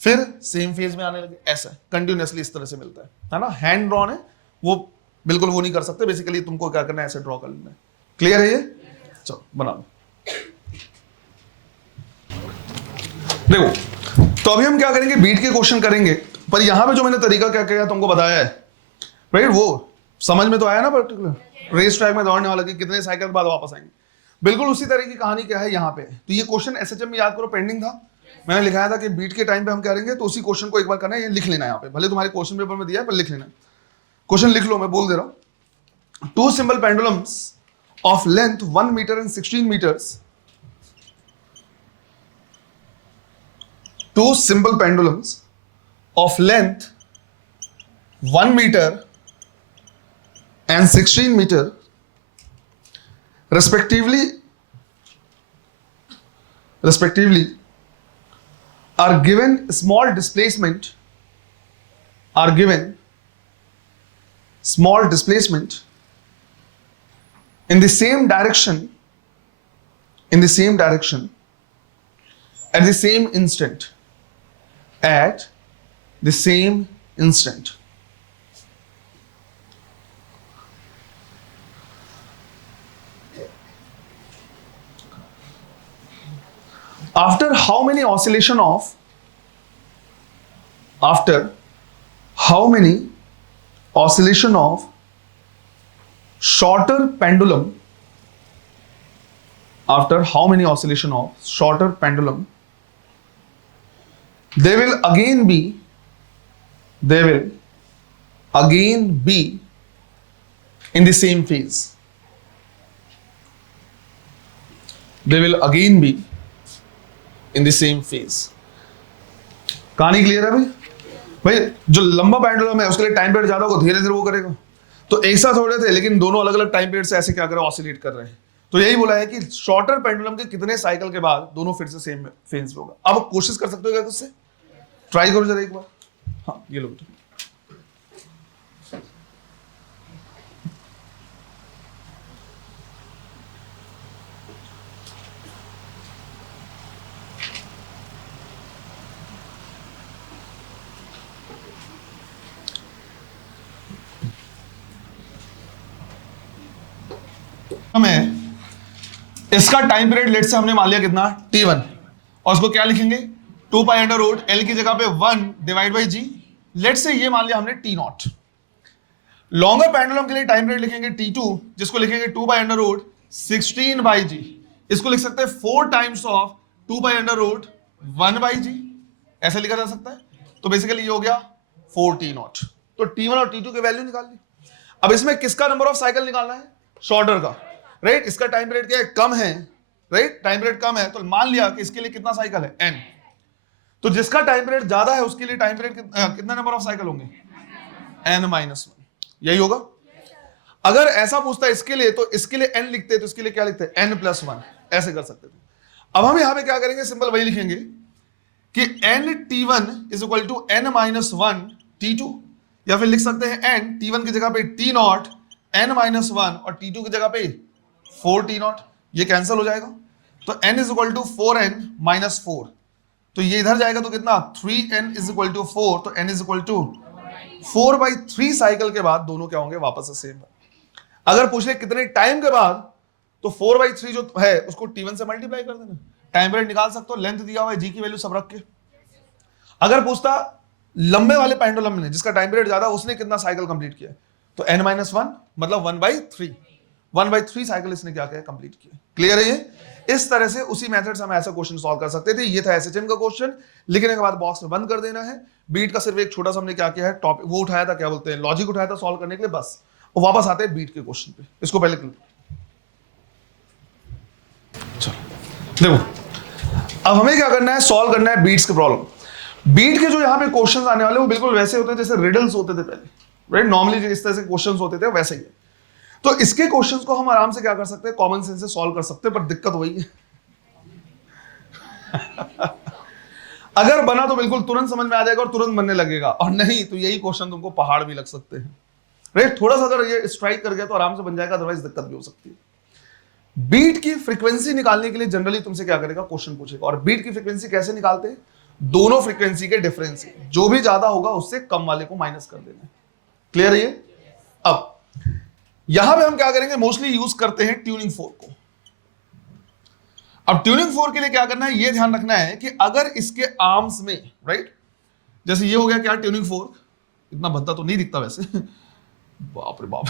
फिर सेम फेज में आने लगे, ऐसा कंटिन्यूअसली इस तरह से मिलता है ना। हैंड ड्रॉन है वो, बिल्कुल वो नहीं कर सकते, बेसिकली तुमको क्या करना है, ऐसे ड्रॉ कर लेना है। क्लियर है ये? चलो बना लो। देखो तो अभी हम क्या करेंगे, बीट के क्वेश्चन करेंगे, पर यहां पे जो मैंने तरीका क्या किया तुमको बताया है, राइट, वो समझ में तो आया ना। पर्टिकुलर रेस ट्रैक में दौड़ने वाला कि कितने साइकिल के बाद वापस आएंगे, बिल्कुल उसी तरह की कहानी क्या है यहाँ पे। तो ये क्वेश्चन एसएचएम में याद करो पेंडिंग था, मैंने लिखाया था कि बीट के टाइम पे हम करेंगे, तो उसी क्वेश्चन को एक बार करना है, ये लिख लेना है यहाँ पे, भले तुम्हारे क्वेश्चन पेपर में दिया है पर लिख लेना। क्वेश्चन लिख लो, मैं बोल दे रहा हूं। Two simple pendulums of length 1 metre and 16 meters, two simple pendulums of length 1 meter and 16 meter respectively are given small displacement in the same direction at the same instant. After how many oscillation of shorter pendulum, they will again be in the same phase. कहानी clear है भाई? जो लंबा pendulum है उसके लिए time period ज्यादा होगा, धीरे धीरे वो करेगा। तो एक साथ हो रहे थे लेकिन दोनों अलग अलग टाइम पीरियड से ऐसे क्या कर रहे हैं, ऑसिलेट कर रहे हैं। तो यही बोला है कि शॉर्टर पेंडुलम के कितने साइकिल के बाद दोनों फिर से सेम फेज में होगा। अब कोशिश कर सकते हो क्या उससे, ट्राई करो जरा एक बार। हाँ ये लो, हमें इसका टाइम पीरियड लेट से हमने मान लिया कितना, t1, और उसको क्या लिखेंगे, 2 पाई अंडर रूट एल की जगह पे 1 डिवाइड बाई जी। लेट से ये मान लिया हमने t0। लॉन्गर पेंडुलम के लिए टाइम पीरियड लिखेंगे t2, जिसको लिखेंगे 2 pi under root 16 by g. इसको लिख सकते हैं 4 times of 2 pi under root 1 by g, ऐसे लिखा जा सकता है। तो बेसिकली ये हो गया 4t0। तो t1 और t2 की वैल्यू निकाल ली। अब इसमें किसका नंबर ऑफ साइकिल निकालना है, शॉर्टर का, राइट। इसका टाइम पीरियड क्या है, कम है, राइट, टाइम पीरियड कम है, तो मान लिया कि इसके लिए कितना साइकिल है, n। तो जिसका टाइम पीरियड ज्यादा है उसके लिए टाइम पीरियड कितना नंबर ऑफ साइकिल होंगे, n-1। यही होगा। अगर ऐसा पूछता है इसके लिए, तो इसके लिए n लिखते हैं, तो इसके लिए क्या लिखते हैं, n+1, ऐसे कर सकते थे। अब हम यहां पे क्या करेंगे, सिंपल वही लिखेंगे कि n-t1 is equal to n-1 t2, या फिर लिख सकते हैं n t1 की जगह पे t0 n-1 और t2 की जगह पे 4t0। ये कैंसिल हो जाएगा, तो n is equal to 4n-4, तो ये इधर जाएगा तो कितना, 3n इज इक्वल टू 4, तो n is equal to 4/3 cycle के बाद दोनों क्या होंगे, वापस से सेम। अगर पूछ ले कितने टाइम के बाद, तो 4/3 जो है उसको t1 से मल्टीप्लाई कर देना, टाइम पीरियड निकाल सकते हो, लेंथ दिया हुआ है, जी की वैल्यू सब रख के। अगर पूछता लंबे वाले पेंडुलम ने जिसका टाइम पीरियड ज्यादा, उसने कितना साइकिल कंप्लीट किया, तो n-1 मतलब 1/3 साइकिल इसने क्या किया, कंप्लीट किया। क्लियर है ये? इस तरह से उसी मेथड से हम ऐसा क्वेश्चन सॉल्व कर सकते थे। ये था एसएचएम का क्वेश्चन, लिखने के बाद बॉक्स में बंद कर देना है। बीट का सिर्फ एक छोटा सा हमने क्या किया है, टॉपिक वो उठाया था, क्या बोलते हैं, लॉजिक उठाया था सॉल्व करने के लिए, बस। और वापस आते हैं बीट के क्वेश्चन पे। इसको पहले चलो देखो, अब हमें क्या करना है, सॉल्व करना है बीट्स के प्रॉब्लम। बीट के जो यहाँ पे क्वेश्चन आने वाले वो बिल्कुल वैसे होते हैं जैसे रिडल्स होते थे पहले, राइट। नॉर्मली जिस तरह से क्वेश्चंस होते थे वैसे ही है। तो इसके क्वेश्चंस को हम आराम से क्या कर सकते हैं, कॉमन सेंस से सॉल्व कर सकते हैं, पर दिक्कत वही है अगर बना तो बिल्कुल तुरंत समझ में आ जाएगा और तुरंत बनने लगेगा, और नहीं तो यही क्वेश्चन तुमको पहाड़ भी लग सकते हैं, राइट। थोड़ा सा अगर ये स्ट्राइक कर गया तो आराम से बन जाएगा, अदरवाइज दिक्कत भी हो सकती है। बीट की फ्रीक्वेंसी निकालने के लिए जनरली तुमसे क्या करेगा, क्वेश्चन पूछेगा। और बीट की फ्रीक्वेंसी कैसे निकालते हैं, दोनों फ्रीक्वेंसी के डिफरेंस से, जो भी ज्यादा होगा उससे कम वाले को माइनस कर देना। क्लियर है ये? अब यहां पे हम क्या करेंगे, मोस्टली यूज करते हैं ट्यूनिंग फोर्क को। अब ट्यूनिंग फोर्क के लिए क्या करना है, ये ध्यान रखना है कि अगर इसके आर्म्स में, राइट, जैसे ये हो गया क्या, ट्यूनिंग फोर्क, इतना भद्दा तो नहीं दिखता वैसे बाप रे बाप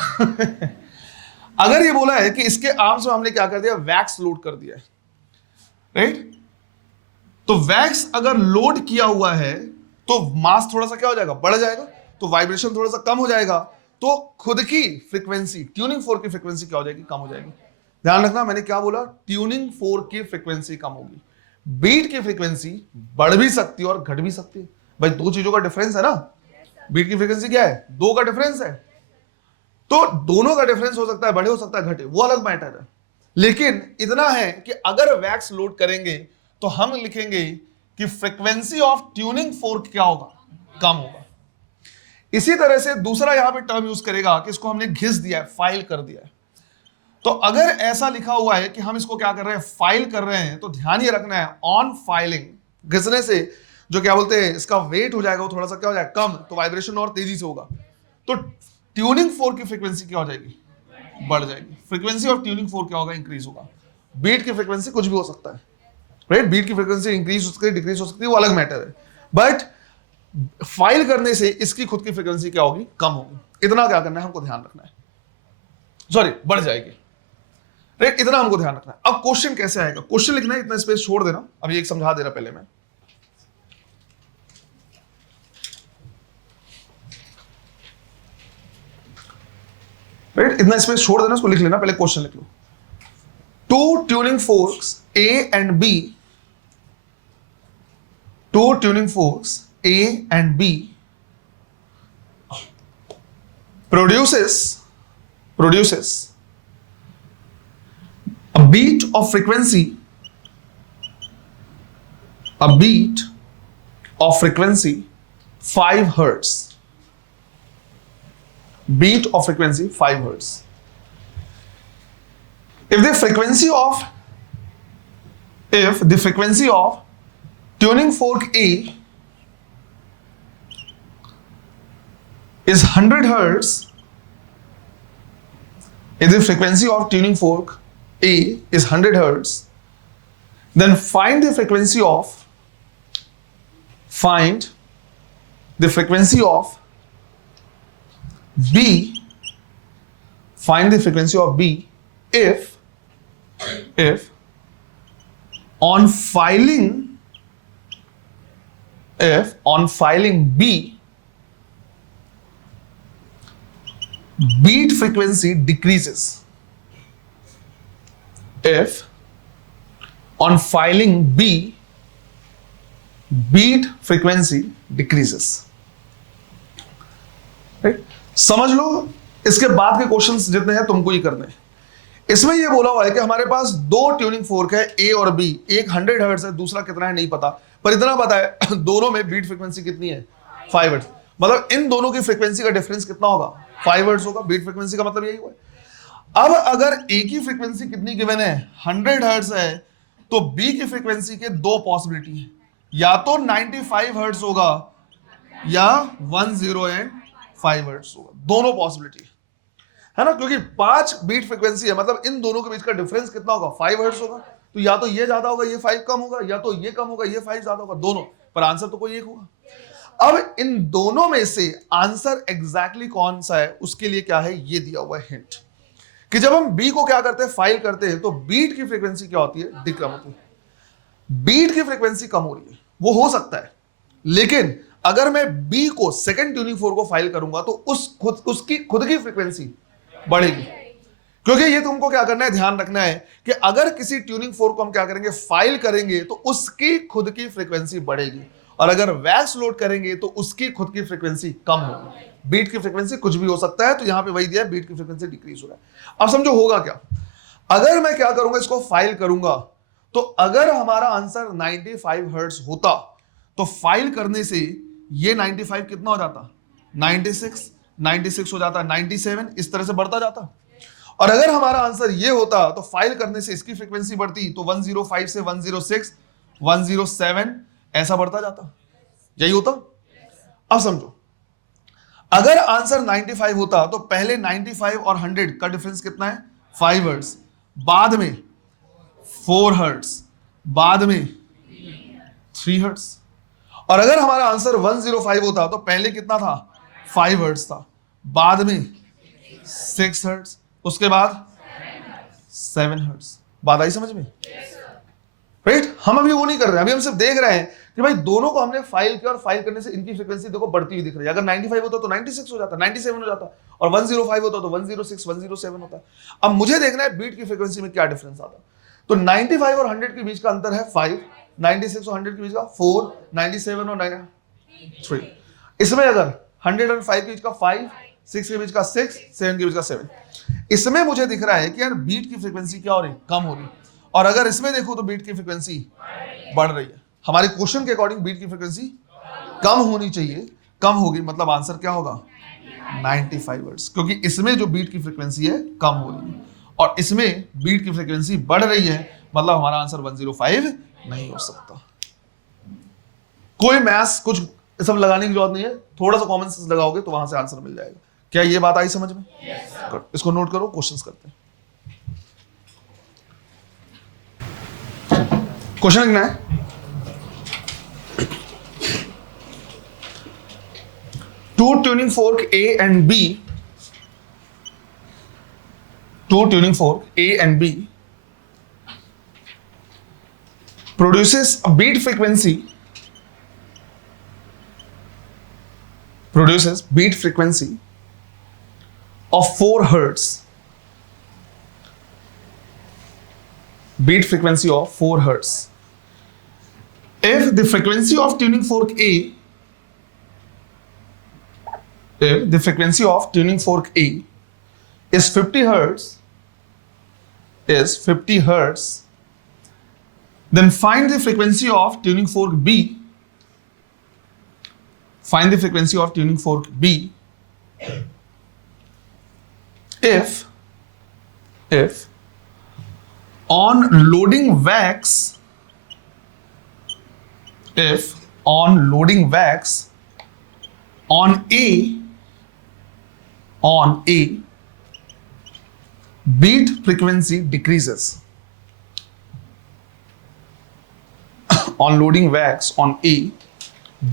अगर ये बोला है कि इसके आर्म्स में हमने क्या कर दिया, वैक्स लोड कर दिया है, राइट, तो वैक्स अगर लोड किया हुआ है तो मास थोड़ा सा क्या हो जाएगा, बढ़ जाएगा, तो वाइब्रेशन थोड़ा सा कम हो जाएगा, तो खुद की फ्रीक्वेंसी, ट्यूनिंग फोर्क की फ्रीक्वेंसी क्या हो जाएगी, कम हो जाएगी। ध्यान रखना मैंने क्या बोला, ट्यूनिंग फोर्क की फ्रीक्वेंसी कम होगी। बीट की फ्रीक्वेंसी बढ़ भी सकती है और घट भी सकती है। भाई दो चीजों का डिफरेंस है ना, बीट की फ्रीक्वेंसी क्या है, दो का डिफरेंस है, तो दोनों का डिफरेंस हो सकता है बढ़े, हो सकता है घटे, वो अलग मैटर है। लेकिन इतना है कि अगर वैक्स लोड करेंगे तो हम लिखेंगे कि फ्रीक्वेंसी ऑफ ट्यूनिंग फोर्क क्या होगा, कम होगा। इसी तरह से दूसरा यहां पे टर्म यूज करेगा कि इसको हमने घिस दिया है, फाइल कर दिया है। तो अगर ऐसा लिखा हुआ है कि हम इसको क्या कर रहे हैं, फाइल कर रहे हैं, तो ध्यान ये रखना है ऑन फाइलिंग, घिसने से जो क्या बोलते हैं इसका वेट हो जाएगा, वो थोड़ा सा क्या हो जाएगा, कम, तो वाइब्रेशन और तेजी से होगा, तो ट्यूनिंग फोर्क की फ्रीक्वेंसी क्या हो जाएगी, बढ़ जाएगी। फ्रीक्वेंसी ऑफ ट्यूनिंग फोर्क क्या होगा, इंक्रीज होगा। बीट की फ्रीक्वेंसी कुछ भी हो सकता है, राइट, बीट की फ्रीक्वेंसी इंक्रीज हो सकती है, डिक्रीज हो सकती है, वो अलग मैटर है, बट फाइल करने से इसकी खुद की फ्रीक्वेंसी क्या होगी, कम होगी। इतना क्या करना है हमको ध्यान रखना है, सॉरी बढ़ जाएगी, राइट, इतना हमको ध्यान रखना है। अब क्वेश्चन कैसे आएगा, क्वेश्चन लिखना है, इतना स्पेस छोड़ देना, अभी एक समझा दे रहा पहले मैं, राइट, इतना स्पेस छोड़ देना, इसको लिख लेना, पहले क्वेश्चन लिख लो। Two tuning forks A and B, two tuning forks A and B produces a beat of frequency 5 hertz. Beat of frequency 5 hertz. If the frequency of tuning fork A is 100 hertz, if the frequency of tuning fork A is 100 hertz, then find the frequency of B, if on filing B, beat frequency decreases. If on filing B, beat frequency decreases. Right? समझ लो, इसके बाद के questions जितने हैं तुमको ही करने हैं। इसमें ये बोला हुआ है कि हमारे पास दो ट्यूनिंग फोर्क है A और B, एक 100 हर्ट्ज है, दूसरा कितना है नहीं पता, पर इतना पता है दोनों में बीट फ्रीक्वेंसी कितनी है, 5 हर्ट्ज। मतलब इन दोनों की फ्रीक्वेंसी का डिफरेंस कितना होगा, 5 हर्ट्ज होगा। बीट फ्रीक्वेंसी का मतलब यही हुआ है। अब अगर A की फ्रीक्वेंसी कितनी गिवन है, 100 हर्ट्ज है, तो B की फ्रीक्वेंसी के दो पॉसिबिलिटी है, या तो 95 हर्ट्ज होगा या 105 हर्ट्ज होगा, दोनों पॉसिबिलिटी है ना, क्योंकि 5 बीट फ्रीक्वेंसी है, मतलब इन दोनों के बीच का डिफरेंस कितना होगा, 5 हर्ट्ज होगा। तो या तो ये ज्यादा होगा, ये 5 कम होगा, या तो ये कम होगा, ये 5 ज्यादा होगा, दोनों, पर आंसर तो कोई एक होगा। अब इन दोनों में से आंसर एग्जैक्टली कौन सा है, उसके लिए क्या है, ये दिया हुआ है हिंट, कि जब हम बी को क्या करते हैं, फाइल करते हैं, तो बीट की फ्रीक्वेंसी क्या होती है, डिक्रीज होती है। बीट की फ्रीक्वेंसी कम हो रही है, वो हो सकता है, लेकिन अगर मैं बी को सेकंड ट्यूनिंग फोर्क को फाइल करूंगा तो उसकी खुद की फ्रीक्वेंसी बढ़ेगी, क्योंकि ये तुमको क्या करना है, ध्यान रखना है कि अगर किसी ट्यूनिंग फोर्क को हम क्या करेंगे, फाइल करेंगे, तो उसकी खुद की फ्रीक्वेंसी बढ़ेगी, और अगर वैक्स लोड करेंगे तो उसकी खुद की फ्रीक्वेंसी कम होगी। बीट की फ्रीक्वेंसी कुछ भी हो सकता है, तो यहां पे वही दिया है, बीट की फ्रीक्वेंसी डिक्रीज हो रहा है। अब समझो होगा क्या, अगर मैं क्या करूंगा, इसको फाइल करूंगा, तो अगर हमारा आंसर 95 हर्ट्ज होता, तो फाइल करने से ये 95 कितना हो जाता, 96 हो जाता, 97, इस तरह से बढ़ता जाता। और अगर हमारा आंसर ये होता, तो फाइल करने से इसकी फ्रीक्वेंसी बढ़ती, तो 105 से 106, 107, ऐसा बढ़ता जाता, यही होता। अब समझो, अगर आंसर 95 होता तो पहले 95 और 100 का डिफरेंस कितना है? 5 हर्ट्ज, बाद में 4 हर्ट्ज, बाद में 3 हर्ट्ज। और अगर हमारा आंसर 105 होता तो पहले कितना था? 5 हर्ट्ज था, बाद में 6 हर्ट्ज, उसके बाद 7 हर्ट्ज। बात आई समझ में? राइट? हम अभी वो नहीं कर रहे हैं, अभी हम सिर्फ देख रहे हैं कि भाई दोनों को हमने फाइल किया और फाइल करने से इनकी फ्रीक्वेंसी देखो बढ़ती हुई दिख रही है। अगर 95 होता तो 96 हो जाता, 97 हो जाता, और 105 होता तो 106, 107 होता। अब मुझे देखना है बीट की फ्रीक्वेंसी में क्या डिफरेंस आता। तो 95 और 100 के बीच का अंतर है 5, 96 और 100 के बीच का 4, 97 और 3। इसमें अगर 100 और 5 के बीच का 5, 6 के बीच का 6, 7 के बीच का 7, इसमें मुझे दिख रहा है कि यार बीट की फ्रीक्वेंसी क्या हो रही? कम हो रही। और अगर इसमें देखो तो बीट की फ्रीक्वेंसी बढ़ रही है। हमारे क्वेश्चन के अकॉर्डिंग बीट की फ्रीक्वेंसी कम होनी चाहिए, कम होगी, मतलब आंसर क्या होगा? 95 हर्ट्ज, क्योंकि इसमें जो बीट की फ्रीक्वेंसी है कम हो रही है और इसमें बीट की फ्रीक्वेंसी बढ़ रही है, मतलब हमारा आंसर 105 नहीं हो सकता। कोई मैथ्स कुछ सब लगाने की जरूरत नहीं है, थोड़ा सा कॉमन सेंस लगाओगे तो वहां से आंसर मिल जाएगा। क्या ये बात आई समझ में? yes, इसको नोट करो, क्वेश्चंस करते हैं। क्वेश्चन लिखना है, two tuning fork A and B, two tuning fork A and B produces a beat frequency of 4 hertz, beat frequency of 4 hertz. If the frequency of tuning fork A is 50 hertz, then find the frequency of tuning fork B. Find the frequency of tuning fork B if on loading wax on A beat frequency decreases. On loading wax on A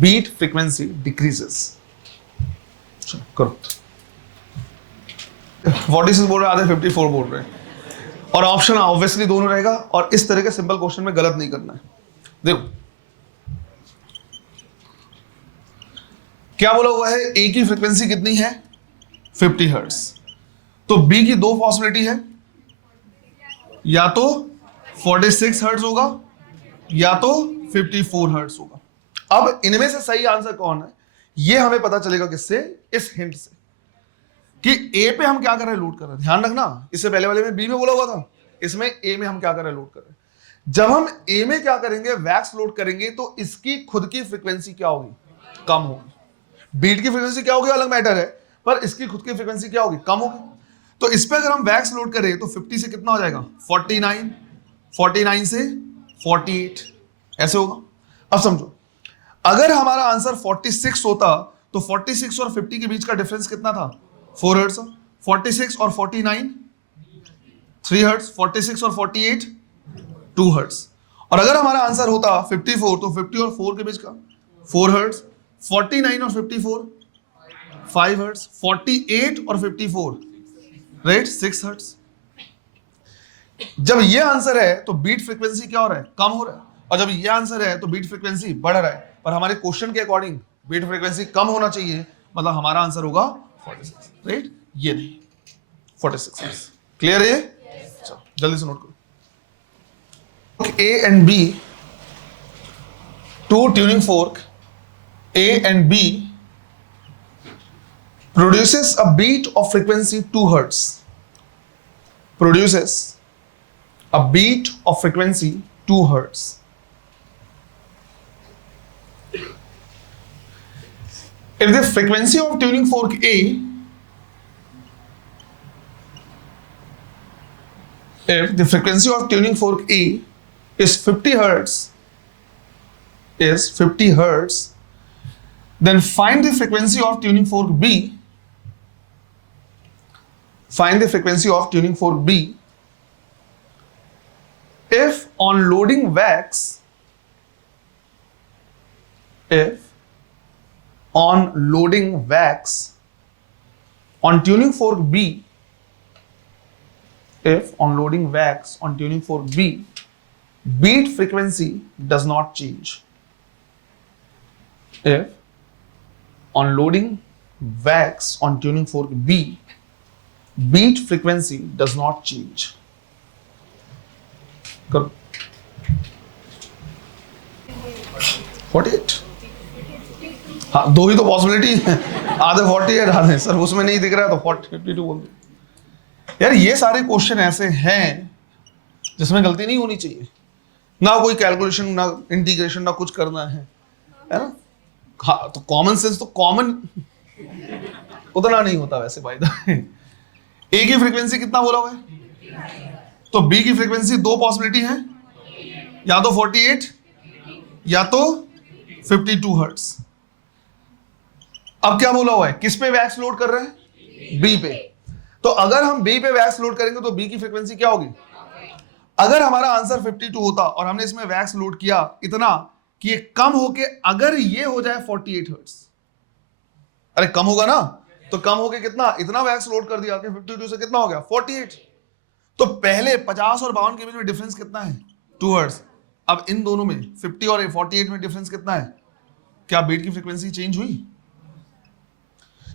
beat frequency decreases. करो 46 बोल रहे, आधे 54 बोल रहे हैं, और option obviously दोनों रहेगा। और इस तरह के सिंपल क्वेश्चन में गलत नहीं करना है। देखो क्या बोला हुआ है, ए की फ्रीक्वेंसी कितनी है? 50 हर्ट्ज। तो बी की दो पॉसिबिलिटी है, या तो 46 हर्ट्ज होगा या तो 54 हर्ट्ज होगा। अब इनमें से सही आंसर कौन है ये हमें पता चलेगा किससे? इस हिंट से कि ए पे हम क्या कर रहे हैं, लोड कर रहे हैं। ध्यान रखना, इससे पहले वाले में बी में बोला हुआ था, इसमें ए में हम क्या कर रहे हैं, लोड कर रहे हैं। जब हम ए में क्या करेंगे, वैक्स लोड करेंगे, तो इसकी खुद की फ्रीक्वेंसी क्या होगी? कम होगी। बीट की फ्रीक्वेंसी क्या होगी अलग मैटर है, पर इसकी खुद की फ्रीक्वेंसी क्या होगी? कम होगी। तो इस पे अगर हम वैक्स लोड करें तो 50 से कितना हो जाएगा? 49, 49 से 48, ऐसे होगा। अब समझो, अगर हमारा आंसर 46 होता तो 46 और 50 के बीच का डिफरेंस कितना था? 4 हर्ट्ज। 46 और 49 3 हर्ट्ज, 46 और 48 2 हर्ट्ज। और अगर हमारा आंसर होता 54 तो 50 और 4 के बीच का 4 हर्ट्ज, 49 और 54 5 हर्ट्ज, 48 और 54 राइट 6 हर्ट्ज। जब ये आंसर है तो बीट फ्रीक्वेंसी क्या हो रहा है? कम हो रहा है। और जब ये आंसर है तो बीट फ्रीक्वेंसी बढ़ रहा है। पर हमारे क्वेश्चन के अकॉर्डिंग बीट फ्रीक्वेंसी कम होना चाहिए, मतलब हमारा आंसर होगा 46, राइट? ये नहीं 46। क्लियर है? चलो जल्दी से नोट करो। A and B, two tuning fork A and B produces a beat of frequency 2 hertz. Produces a beat of frequency 2 hertz. If the frequency of tuning fork A is 50 hertz, is 50 hertz, then find the frequency of tuning fork B. Find the frequency of tuning fork B if on loading wax, if on loading wax on tuning fork B, if on loading wax on tuning fork B, beat frequency does not change. If on loading wax on tuning fork B, beat frequency does not change. करो 48। हाँ, दो ही तो possibility है, आधे 48 आधे sir उसमें नहीं दिख रहा है तो 52 बोल दो। यार ये सारे क्वेश्चन ऐसे हैं जिसमें गलती नहीं होनी चाहिए, ना कोई कैलकुलेशन ना इंटीग्रेशन ना कुछ करना है ना। हाँ, तो कॉमन सेंस तो कॉमन उतना नहीं होता वैसे बाय द वे। ए की फ्रीक्वेंसी कितना बोला हुआ है, तो बी की फ्रीक्वेंसी दो पॉसिबिलिटी है, या तो 48 या तो 52 हर्ट्ज। अब क्या बोला हुआ है, किस पे वैक्स लोड कर रहे हैं, बी पे। तो अगर हम बी पे वैक्स लोड करेंगे तो बी की फ्रीक्वेंसी क्या होगी। अगर हमारा आंसर 52 होता और हमने इसमें वैक्स लोड किया इतना कि ये कम होके अगर ये हो जाए 48 हर्ट्ज, अरे कम होगा ना, तो कम होके कितना, इतना वैक्स लोड कर दिया कि 52 से कितना हो गया 48। तो पहले 50 और 52 के बीच में डिफरेंस कितना है, 2 हर्ट्ज। अब इन दोनों में 50 और 48 में डिफरेंस कितना है, क्या बीट की फ्रीक्वेंसी चेंज हुई।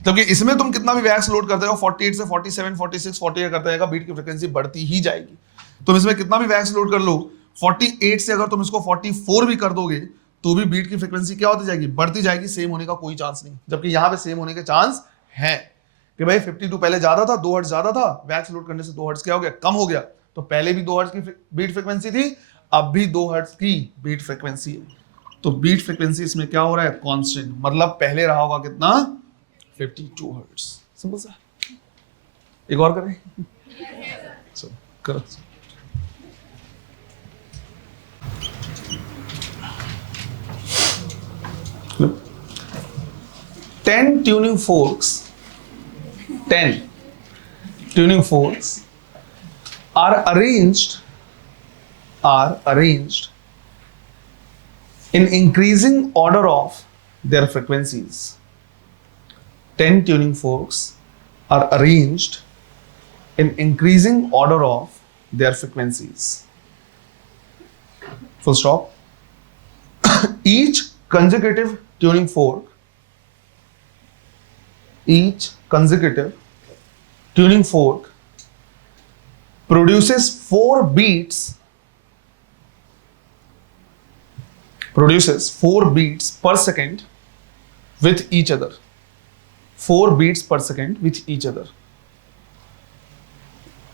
जबकि इसमें तुम कितना भी वैक्स लोड करते हो 48 से 47 46 48 करते रहेगा, बीट की फ्रीक्वेंसी बढ़ती ही जाएगी। तुम इसमें कितना भी वैक्स लोड कर लो 48 से अगर तुम इसको 44 भी कर दोगे तो भी बीट की फ्रीक्वेंसी क्या होती जाएगी, बढ़ती जाएगी, सेम होने का कोई चांस नहीं। जबकि यहां पे सेम होने के चांस है कि भाई 52 पहले ज्यादा था, 2 हर्ट्ज ज्यादा था, वैक्स लोड करने से 2 हर्ट्ज क्या हो गया, कम हो गया। तो पहले भी 2 हर्ट्ज की बीट फ्रीक्वेंसी थी, अब भी 2 हर्ट्ज की बीट फ्रीक्वेंसी है। तो बीट फ्रीक्वेंसी इसमें क्या हो रहा है, कांस्टेंट, मतलब पहले रहा होगा कितना 52 हर्ट्ज। सिंपल सा। एक और करें, चलो करो। Look. 10 tuning forks are arranged in increasing order of their frequencies. 10 tuning forks are arranged in increasing order of their frequencies. Full stop. Each consecutive tuning fork produces 4 beats per second with each other. 4 beats per second with each other.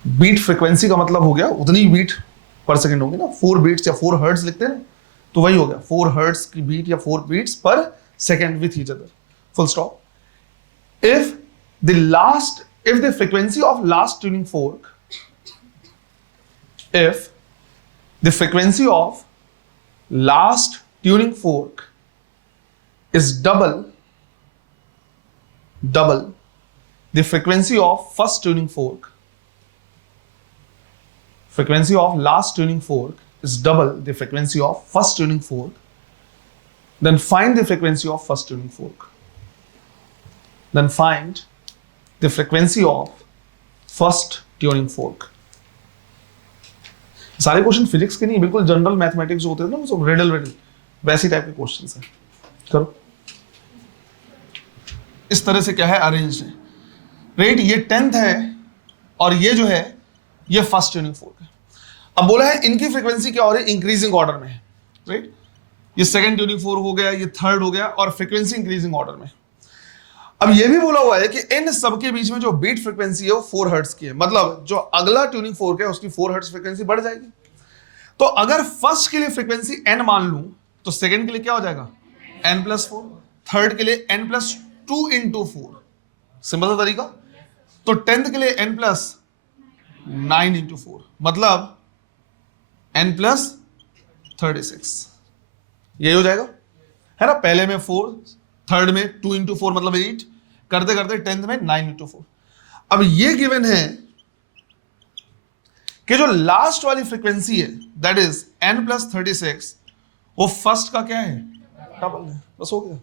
Beat frequency का मतलब हो गया उतनी beat पर second होंगे ना, 4 beats या 4 hertz लिखते हैं, तो वही हो गया 4 हर्ट्ज की बीट या 4 बीट्स पर second with each other. Full stop. If the frequency of last tuning fork, if the frequency of last tuning fork is double the frequency of first tuning fork, frequency of last tuning fork is double the frequency of first tuning fork, then find the frequency of first tuning fork. Then find the frequency of first tuning fork. सारे question physics के नहीं, बिल्कुल general mathematics जो होते हैं ना, वो सब रिडल वैसी टाइप के क्वेश्चंस हैं। करो। इस तरह से क्या है, अरेंज्ड है। राइट, ये 10th है और ये जो है ये फर्स्ट ट्यूनिंग फोर्क है। अब बोला है इनकी फ्रीक्वेंसी क्या हो रही है, इंक्रीजिंग ऑर्डर में है। राइट, ये सेकंड ट्यूनिंग फोर्क हो गया, ये थर्ड हो गया और फ्रीक्वेंसी इंक्रीजिंग ऑर्डर में। अब ये भी बोला हुआ है कि इन सबके बीच में जो बीट फ्रीक्वेंसी है वो 4 हर्ट्ज की है, मतलब जो अगला ट्यूनिंग फोर्क है उसकी 4 हर्ट्ज फ्रीक्वेंसी बढ़ जाएगी। तो अगर फर्स्ट के लिए फ्रीक्वेंसी n मान लूं तो सेकंड के लिए क्या हो जाएगा n+4, थर्ड के लिए n+2 × 4। सिंपल सा तरीका। तो 10th के लिए n+9 × 4 मतलब n+36, यही हो जाएगा। है ना, पहले में 4, थर्ड में 2 इंटू 4 मतलब 8, करते करते 10th में 9 इंटू 4। अब ये गिवन है कि जो लास्ट वाली फ्रीक्वेंसी है दैट इज n+36, वो फर्स्ट का क्या है, डबल है। बस हो गया।